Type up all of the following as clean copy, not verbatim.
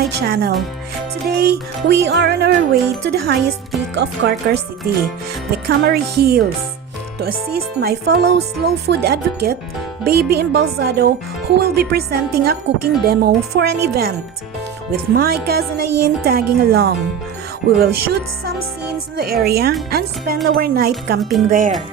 my channel. Today, we are on our way to the highest peak of Carcar City, the Camary Hills, to assist my fellow slow food advocate, Baby Embalsado, who will be presenting a cooking demo for an event, with my cousin Ayin tagging along. We will shoot some scenes in the area and spend our night camping there.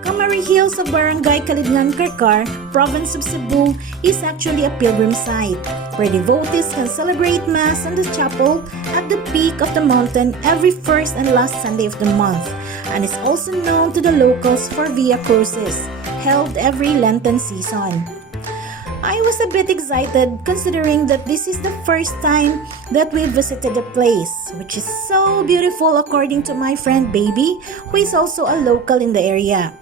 Camary Hills of Barangay Calidngan, Carcar, Province of Cebu, is actually a pilgrim site where devotees can celebrate Mass in the chapel at the peak of the mountain every first and last Sunday of the month, and is also known to the locals for Via Cruises, held every Lenten season. I was a bit excited considering that this is the first time that we visited the place, which is so beautiful according to my friend Baby, who is also a local in the area.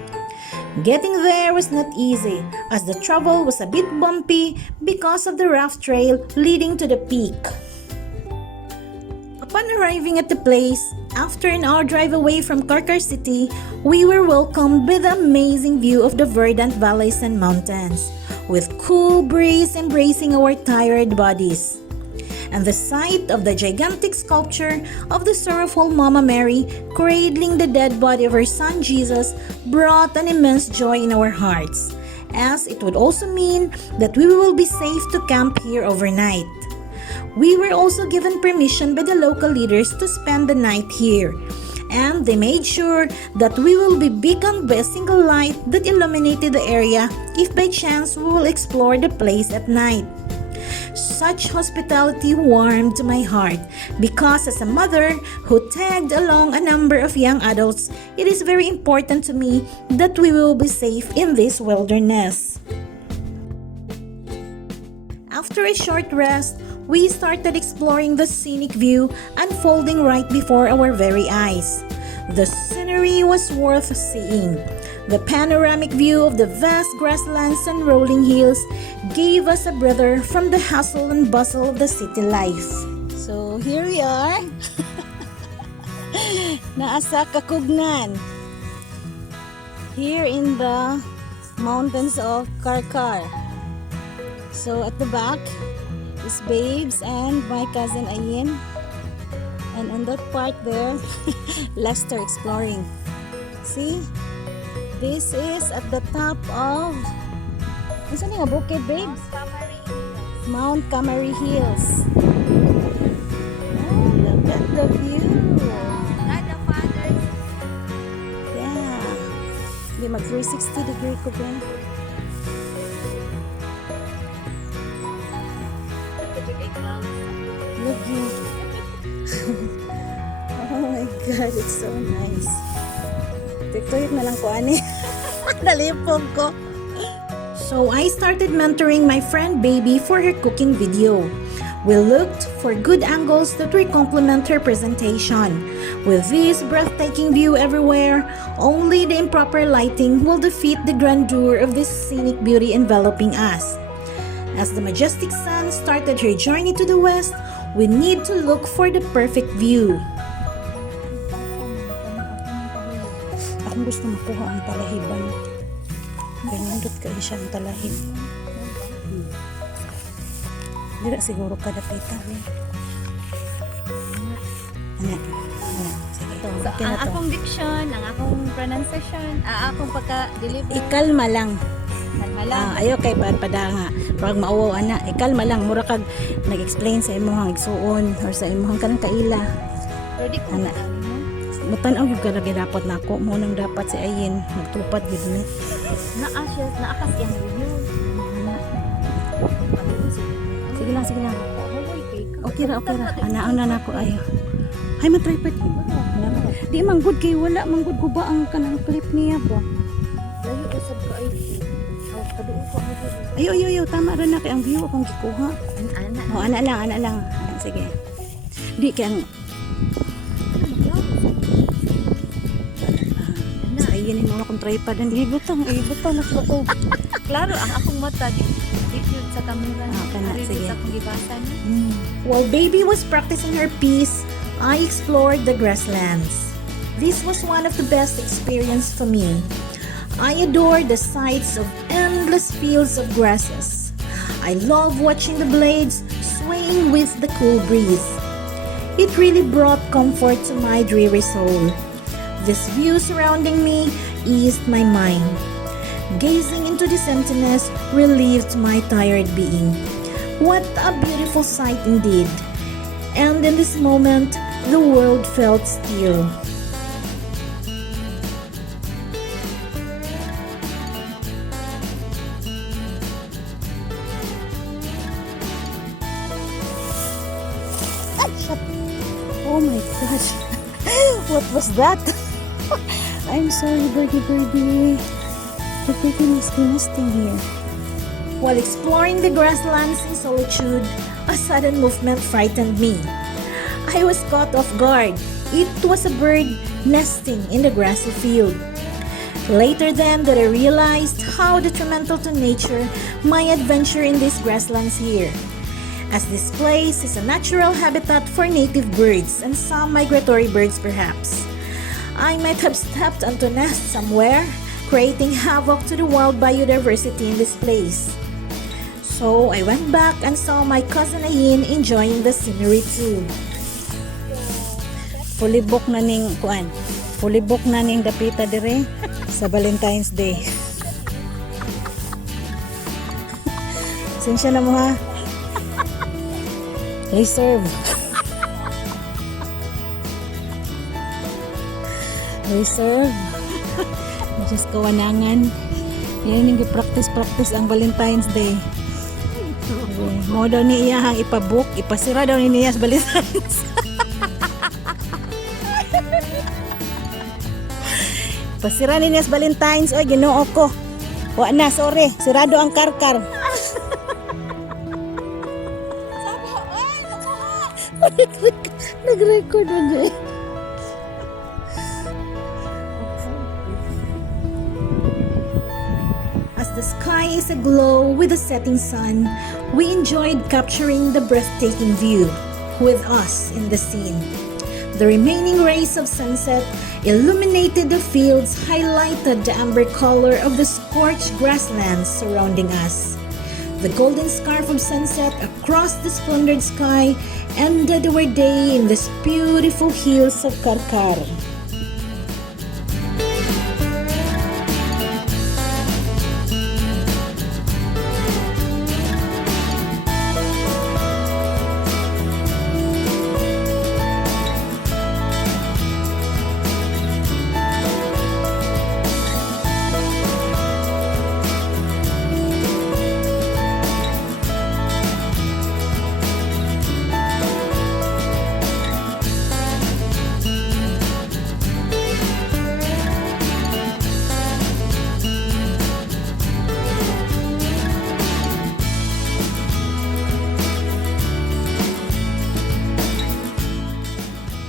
Getting there was not easy, as the travel was a bit bumpy because of the rough trail leading to the peak. Upon arriving at the place, after an hour drive away from Carcar City, we were welcomed by the amazing view of the verdant valleys and mountains, with cool breeze embracing our tired bodies. And the sight of the gigantic sculpture of the sorrowful Mama Mary cradling the dead body of her son Jesus brought an immense joy in our hearts, as it would also mean that we will be safe to camp here overnight. We were also given permission by the local leaders to spend the night here, and they made sure that we will be beaconed by a single light that illuminated the area if by chance we will explore the place at night. Such hospitality warmed my heart because as a mother who tagged along a number of young adults, it is very important to me that we will be safe in this wilderness. After a short rest, we started exploring the scenic view unfolding right before our very eyes. The scenery was worth seeing. The panoramic view of the vast grasslands and rolling hills gave us a breather from the hustle and bustle of the city life. So here we are. Naasa Kakugnan. Here in the mountains of Carcar. So at the back is Babes and my cousin Ayin. And on that part there, Lester exploring. See? This is at the top of ano nga bukid, Babes? Mount Camary Hills. Oh, look at the view. Yeah. Hindi mag 360 degree ko ba? Look you. Oh my God, it's so nice. Tiktoyot na lang ko ani. Nalipog ko. So I started mentoring my friend Baby for her cooking video. We looked for good angles that will complement her presentation. With this breathtaking view everywhere, only the improper lighting will defeat the grandeur of this scenic beauty enveloping us. As the majestic sun started her journey to the west, we need to look for the perfect view. Akong gusto makuha ang talahiban. Ganundot ka siya ang talahib. Dira siguro kadapitan. Ano? Sige. So, ang akong diction, ang akong pronunciation, ang akong pagka-deliver. Ikalma lang. Kalma lang. Ayo kay padanga. Pag mauwaw ana, ikalma lang mura kag nag-explain sa imong igsuon or sa imong kanang kaila. Ready ko ana. Mutan-aw yung karagi dapat nako mo nang dapat si Ayin magtupad gid ni. Naakas yang review. Sige lang. Okay ra. Ana nako ayo. Hay matripod. Di man good kay wala man good guba ang kanang clip niya ba. Layo usab ka ay. Kaduo ko mo. Ayo tama ra na kay ang view akong gikuha. Ana lang. Sige. Di kay ang Ayin mo akong tripod ang ibutang ako ko. Klaro ang akong mata di yun sa camera. Kana sige. Sa akong gibasa niya. While Baby was practicing her piece, I explored the grasslands. This was one of the best experiences for me. I adore the sights of endless fields of grasses. I love watching the blades swaying with the cool breeze. It really brought comfort to my dreary soul. This view surrounding me eased my mind. Gazing into this emptiness relieved my tired being. What a beautiful sight indeed. And in this moment, the world felt still. Oh my gosh, what was that? I'm sorry, birdie. The baby must be nesting here. While exploring the grasslands in solitude, a sudden movement frightened me. I was caught off guard. It was a bird nesting in the grassy field. Later then that I realized how detrimental to nature my adventure in these grasslands here, as this place is a natural habitat for native birds and some migratory birds perhaps. I might have stepped onto a nest somewhere, creating havoc to the wild biodiversity in this place. So I went back and saw my cousin Ayin enjoying the scenery too. Fully book na ning kuan. Fully book na ning dapita dire sa Valentine's Day. Sinsya na mo ha. Reserve. Reserve. Just kawanangan. Yan yung practice ang Valentine's Day. Mo daw ni iyahang ipabook, ipasira daw ni niya sa Valentine's. Pasira ni niya sa Valentine's. Oy, ginoo ko. Wa na, sorry. Sirado ang Carcar. Nag-record na dyan. As the sky is aglow with the setting sun, we enjoyed capturing the breathtaking view with us in the scene. The remaining rays of sunset illuminated the fields, highlighted the amber color of the scorched grasslands surrounding us. The golden scarf of sunset across the splendid sky ended our day in these beautiful hills of Carcar.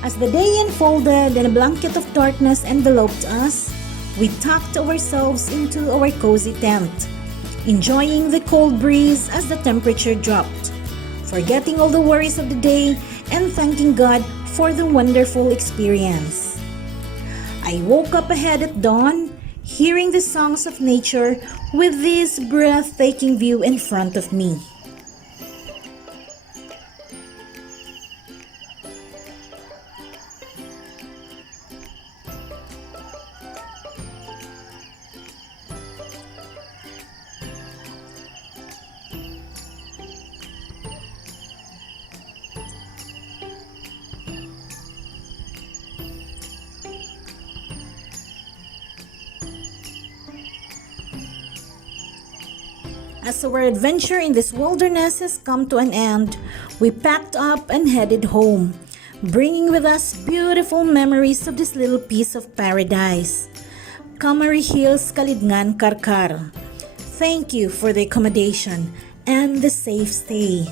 As the day unfolded and a blanket of darkness enveloped us, we tucked ourselves into our cozy tent, enjoying the cold breeze as the temperature dropped, forgetting all the worries of the day and thanking God for the wonderful experience. I woke up ahead at dawn, hearing the songs of nature with this breathtaking view in front of me. As our adventure in this wilderness has come to an end, we packed up and headed home, bringing with us beautiful memories of this little piece of paradise. Kamari Hills, Kalidngan, Carcar. Thank you for the accommodation and the safe stay.